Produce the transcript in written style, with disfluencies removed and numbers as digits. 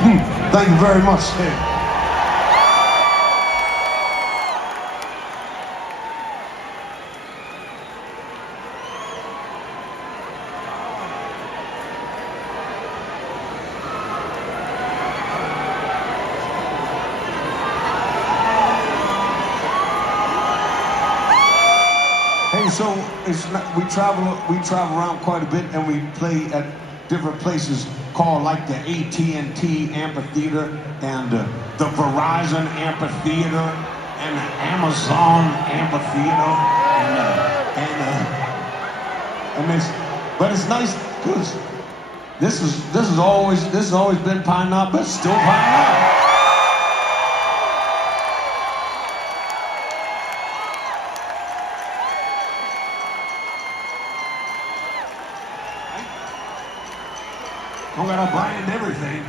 Thank you very much. Hey, so we travel around quite a bit, and we play at different places called like the AT&T Amphitheater and the Verizon Amphitheater and the Amazon Amphitheater and but it's nice because this has always been Pine Knob, but it's still Pine Knob. I'm gonna brand everything.